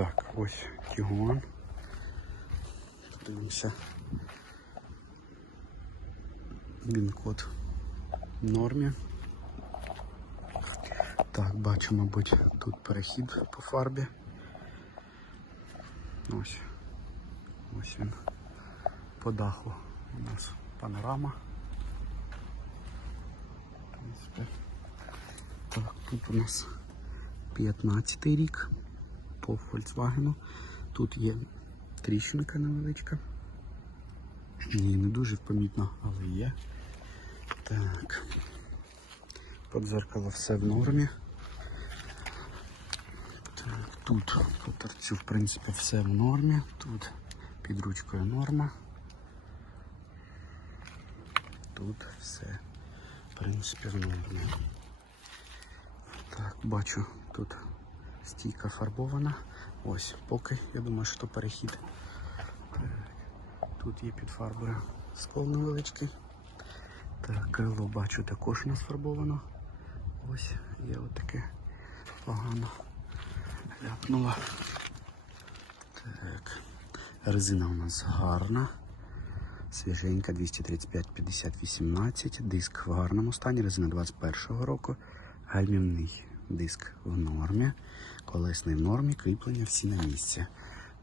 Так, ось Тігуан. Подивимося. Він код в нормі. Так, бачу, мабуть, тут перехід по фарбі. Ось. Ось він. По даху у нас панорама. Так, тут у нас 15 рік по Volkswagen. Тут є тріщинка невеличка. Її не дуже помітно, але є. Так. Под зеркало все в нормі. Так, тут по торцю, в принципі, все в нормі. Тут під ручкою норма. Тут все, в принципі, в нормі. Так, бачу, тут стійка фарбована. Ось, поки, я думаю, що перехід. Тут є під фарбою скол невеличкий. Так, крило бачу також у нас фарбовано. Ось є отаке погано ляпнуло. Так. Резина у нас гарна. Свіженька 235 50 18. Диск в гарному стані. Резина 21 року. Гальмівний диск в нормі. Колесний в нормі. Кріплення всі на місці.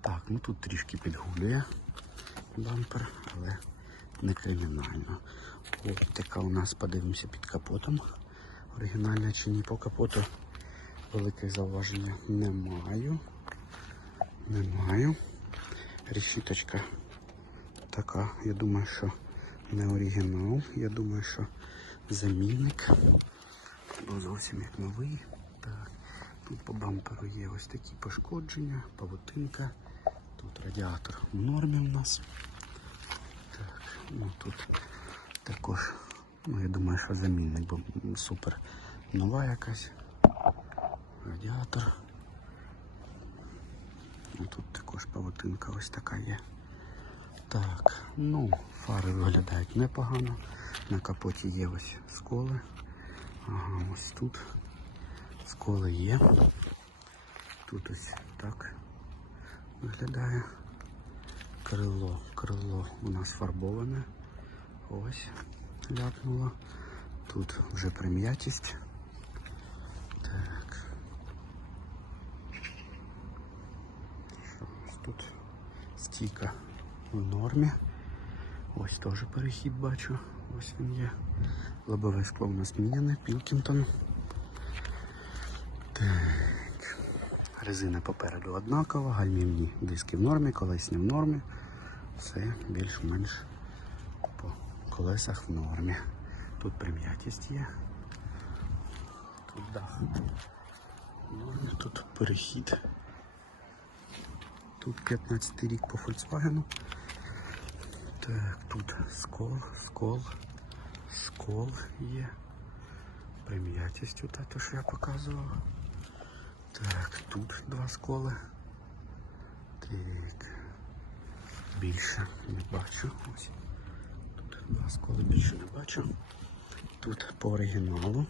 Так, ну тут трішки підгулює бампер, але не кримінально. Ось така у нас, подивимося під капотом. Оригінальна чи ні по капоту. Великих зауваження не маю. Не. Решіточка така, я думаю, що не оригінал. Я думаю, що замінник. Бо зовсім як новий. Так. Тут по бамперу є ось такі пошкодження, павутинка. Тут радіатор в нормі у нас. Так, ну тут також, ну я думаю, що замінник, бо супер нова якась. Радіатор. Ну, тут також павутинка ось така є. Так, ну, фари виглядають непогано. На капоті є ось сколи. Ага, ось тут сколи є. Тут ось так виглядає. Крило, крило у нас фарбоване. Ось ляпнуло. Тут вже прим'ятість. Так. Що у нас тут? Стійка в нормі. Ось теж перехід бачу. Ось він є. Лобове скло у нас міняне, Пілкінтон. Так. Резина попереду однакова, гальмівні диски в нормі, колесні в нормі. Все більш-менш по колесах в нормі. Тут прим'ятість є. Тут дах. нормі, Тут перехід. Тут 15 рік по Volkswagen. Так, тут скол, скол, скол є. Прим'ятість те, що я показував. Так, тут два сколи. Так. Більше не бачу. Ось. Тут два сколи більше не бачу. Тут по оригіналу.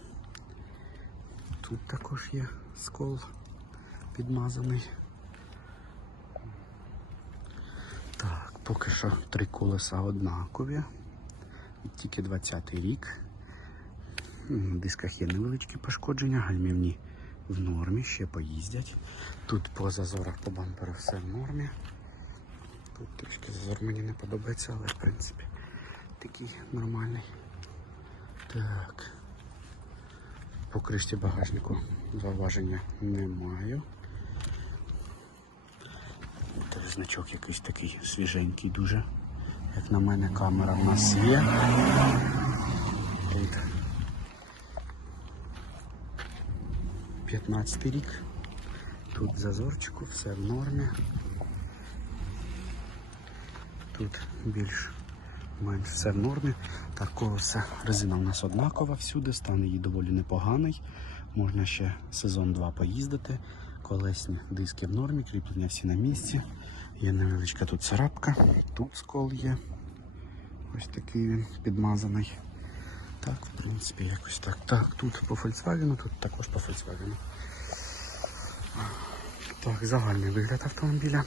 Тут також є скол підмазаний. Так, поки що три колеса однакові. Тільки 20-й рік. На дисках є невеличкі пошкодження, гальмівні в нормі, ще поїздять. Тут по зазорах по бамперу все в нормі. Тут трішки зазор мені не подобається, але в принципі такий нормальний. Так. По кришці багажнику зауваження не маю. Теж значок якийсь такий свіженький дуже. Як на мене, камера в нас є. Тут 15 рік. Тут в зазорчику, все в нормі. Тут більш менш все в нормі. Так, колеса резина у нас однакова всюди, стан її доволі непоганий. Можна ще сезон 2 поїздити. Колесні диски в нормі, кріплення всі на місці. Є невеличка тут царапка, тут скол є. Ось такий він підмазаний. Так, в принципі, якось так. Так, тут по Volkswagen, тут також по Volkswagen. Так, загальний вигляд автомобіля.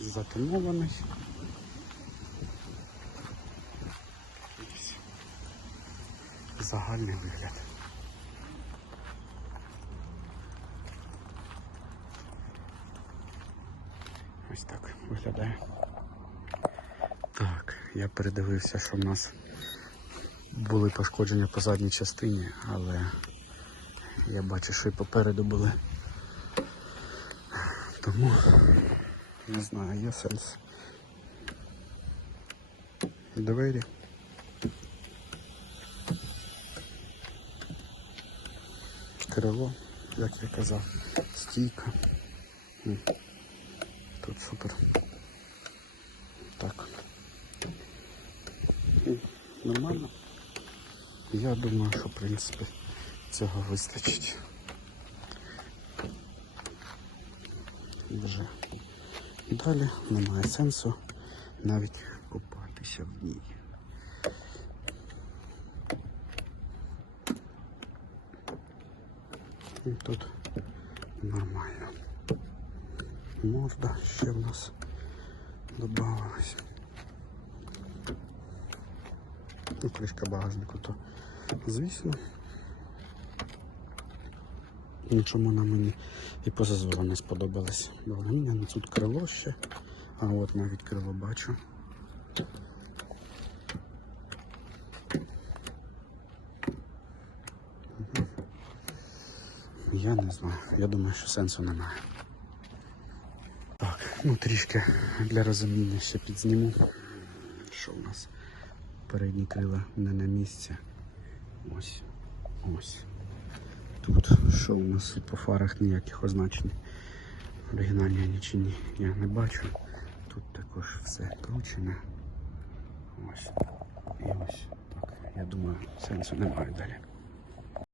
Затонований. Загальний вигляд. Ось так виглядає. Я передивився, що в нас були пошкодження по задній частині, але я бачу, що і попереду були. Тому не знаю, є сенс. Двері. Крило, як я казав, стійка. Тут супер. Так. Нормально. Я думаю, що в принципі цього вистачить. Вже. Далі немає сенсу навіть купатися в ній. І тут нормально. Морда ще в нас додавалась. Ну, кришка багажнику, то звісно. Нічому на мені і по зазору не сподобалось. Бо мені ну, тут крило ще, а от навіть крило бачу. Я не знаю. Я думаю, що сенсу немає. Так, ну трішки для розуміння ще підзніму. Що в нас? Передні крила не на місці. Ось. Ось. Тут що у нас по фарах ніяких означень. Оригінальні вони чи ні, я не бачу. Тут також все кручене. Ось. І ось так. Я думаю, сенсу немає далі.